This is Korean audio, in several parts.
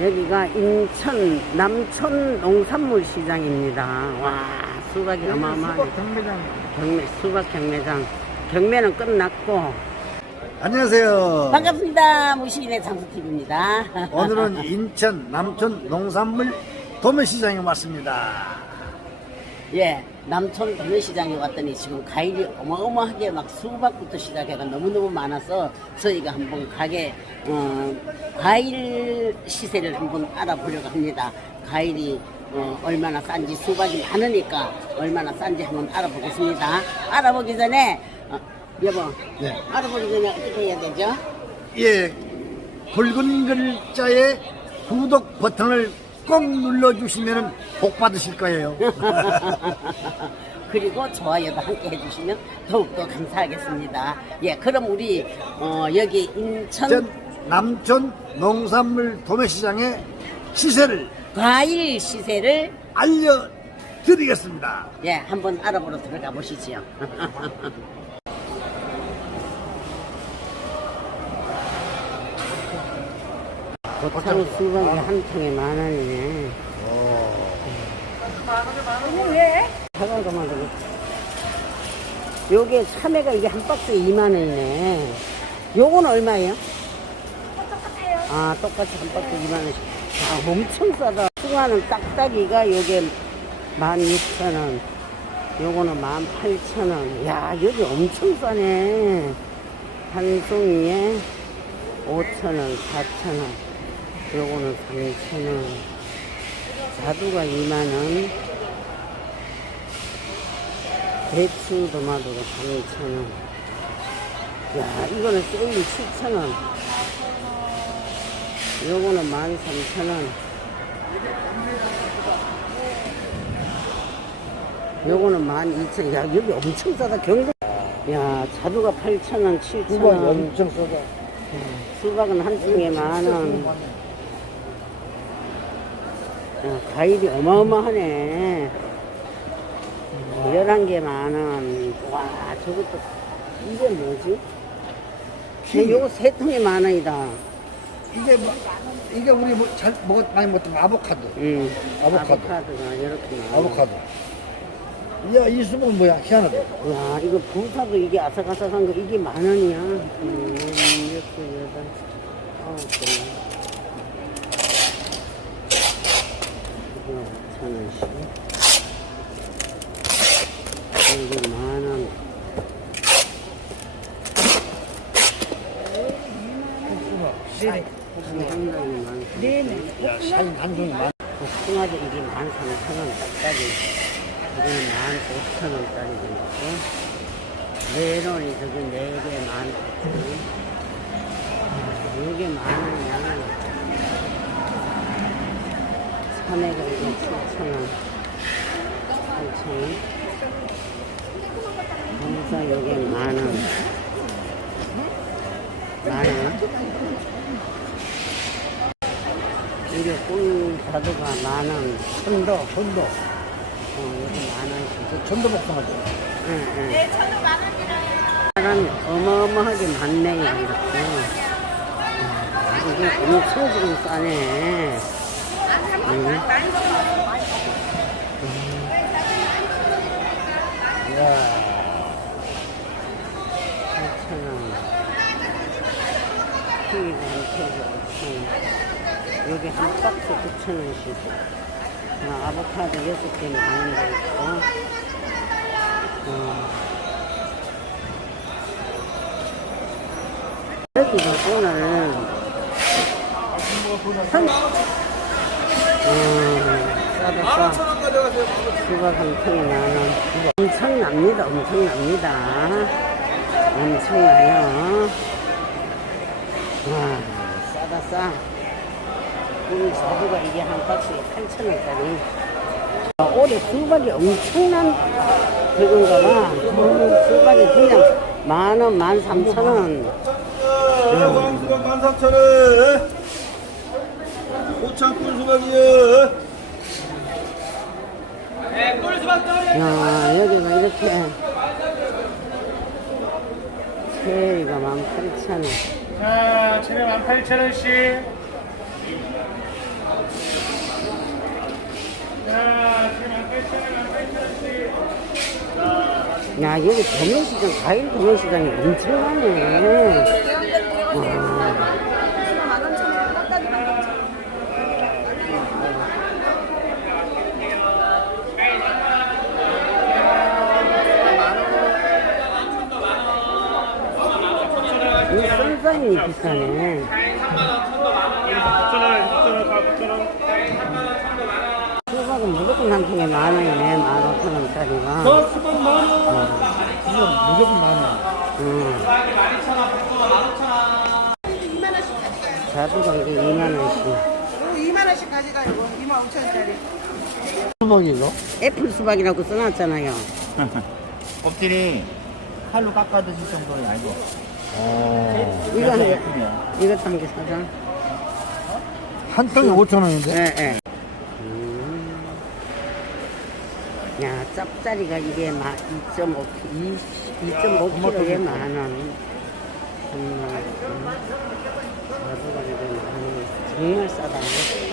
여기가 인천 남촌 농산물 시장입니다. 와 수박이 어마어마하네. 경매장. 경매 수박 경매장 경매는 끝났고 안녕하세요. 반갑습니다. 무시인의 장수TV입니다. 오늘은 인천 남촌 농산물 도매시장에 왔습니다. 예, 남촌 도매시장에 왔더니 지금 과일이 어마어마하게 막 수박부터 시작해가 너무너무 많아서 저희가 한번 가게 어, 과일 시세를 한번 알아보려고 합니다. 과일이 어, 얼마나 싼지 수박이 많으니까 얼마나 싼지 한번 알아보겠습니다. 알아보기 전에 어, 여보, 네. 알아보기 전에 어떻게 해야 되죠? 예, 붉은 글자에 구독 버튼을 꼭 눌러주시면 복 받으실 거예요. 그리고 좋아요도 함께 해주시면 더욱더 감사하겠습니다. 예, 그럼 우리 어, 여기 인천 전 남촌 농산물 도매시장의 시세를 과일 시세를 알려드리겠습니다. 예, 한번 알아보러 들어가 보시지요. 고창 수박이 한 통에 만 원이네. 사과 가마도 요게 참외가 이게 한 박스에 2만 원이네. 요건 얼마예요? 아, 똑같이 한 박스 2만 원씩. 아, 엄청 싸다. 숭아는 딱딱이가 요게 16,000원. 요거는 18,000원. 야, 여기 엄청 싸네. 한 송이에 5,000원, 4,000원. 요거는 3,000원. 자두가 2만원. 배추 도마도가 3,000원. 야, 이거는 세일 7,000원. 요거는 13,000원. 요거는 12,000원. 야, 여기 엄청 싸다. 경도. 야, 자두가 8,000원, 7,000원. 엄청 싸다. 수박은 한 통에 만 원. 야, 과일이 어마어마하네. 음, 11개 만 원. 와, 저것도, 이게 뭐지? 야, 요거 세 통에 만 원이다. 이게 뭐, 이게 우리 뭐 잘 먹었 많이 먹던 아보카도. 응. 아보카도. 아보카도가 이렇게. 아보카도. 이야 이 수박은 뭐야 희한하다. 와, 이거 부사도 이게 아삭아삭한 거, 이게 만 원이야. 음, 이렇게 여덟, 아홉 개. 이거 천 원씩. 이거 만 원. 네. 상당히 많고. 야 사인 한 종이 많. 복숭아도 이게 만 삼천 원 딱딱이. 이거는 만 오천 원짜리도 있고. 메론이 저기 네개 만 오천 원. 이게 만 원이야. 참외가 이거 칠천 원. 팔천 원. 검사 이게 만 원. 만 원. 꿀 자두가 만 원. 천도 천도. 어, 여기 만 원씩. 저 천도 복숭아죠. 응, 응. 네, 저도 만 원이라요. 사람이 어마어마하게 많네요, 이렇게. 음, 이게 엄청 지금 싸네. 응. 야 8,000원. 키위가 한 팩이 5,000원. 여기 한 박스 9,000원씩. 어, 아보카도 6개 만원 도 있고. 어. 여기가 오늘 한, 싸. 수박 만원. 엄청납니다, 엄청납니다. 엄청나요. 와, 싸다 싸. 우리 자두가 이게 한 박스에 8,000원짜리. 올해 수박이 엄청난 봐. 음, 수박이 그냥 만 원, 만 삼천 원. 황수박 13,000원 고창꿀 수박이요 야, 여기가 이렇게. 세일이가 만 팔천 원. 자, 체내 18,000원씩. 야, 여기 금연시장, 과일 금연시장이 엄청나네. 이 쌀쌀이 비싸네. 3만 원, 3만 원. 수박은 무조건 한 통에 만 원이네, 만 오천 원짜리가. 수박 만 원. 이거 무조건 많아. 응. 자두가 이게 2만 원씩. 2만 원씩 가져가요. 2만 5천 원짜리. 수박이죠? 애플 수박이라고 써놨잖아요. 껍질이 칼로 깎아 드실 정도는 아니고 어. 이거 한 개, 예쁘네요. 이것도 한 개 사자. 한 통에 5천 원인데? 예, 예. 음. 야, 짭짜리가 이게 막 2.5, 2.5kg에 만 원. 정말. 음. 만 원. 정말 싸다.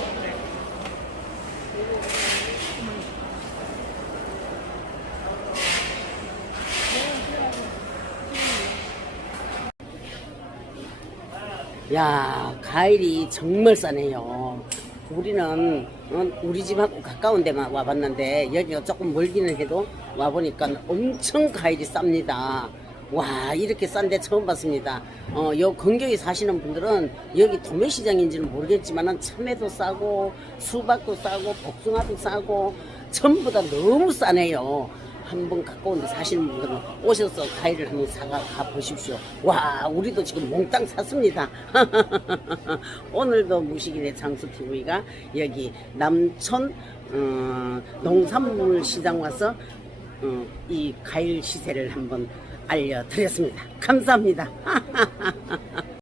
야, 과일이 정말 싸네요. 우리는 어, 우리 집하고 가까운 데만 와봤는데 여기가 조금 멀기는 해도 와보니까 엄청 과일이 쌉니다. 와 이렇게 싼데 처음 봤습니다. 어, 요 근교에 사시는 분들은 여기 도매시장인지는 모르겠지만 참외도 싸고 수박도 싸고 복숭아도 싸고 전부 다 너무 싸네요. 한 번 가까운 데 사시는 분들은 오셔서 과일을 한번 사가 가 보십시오. 와, 우리도 지금 몽땅 샀습니다. 오늘도 무식인의 장수TV가 여기 남촌 어, 농산물 시장 와서 어, 이 과일 시세를 한번 알려드렸습니다. 감사합니다.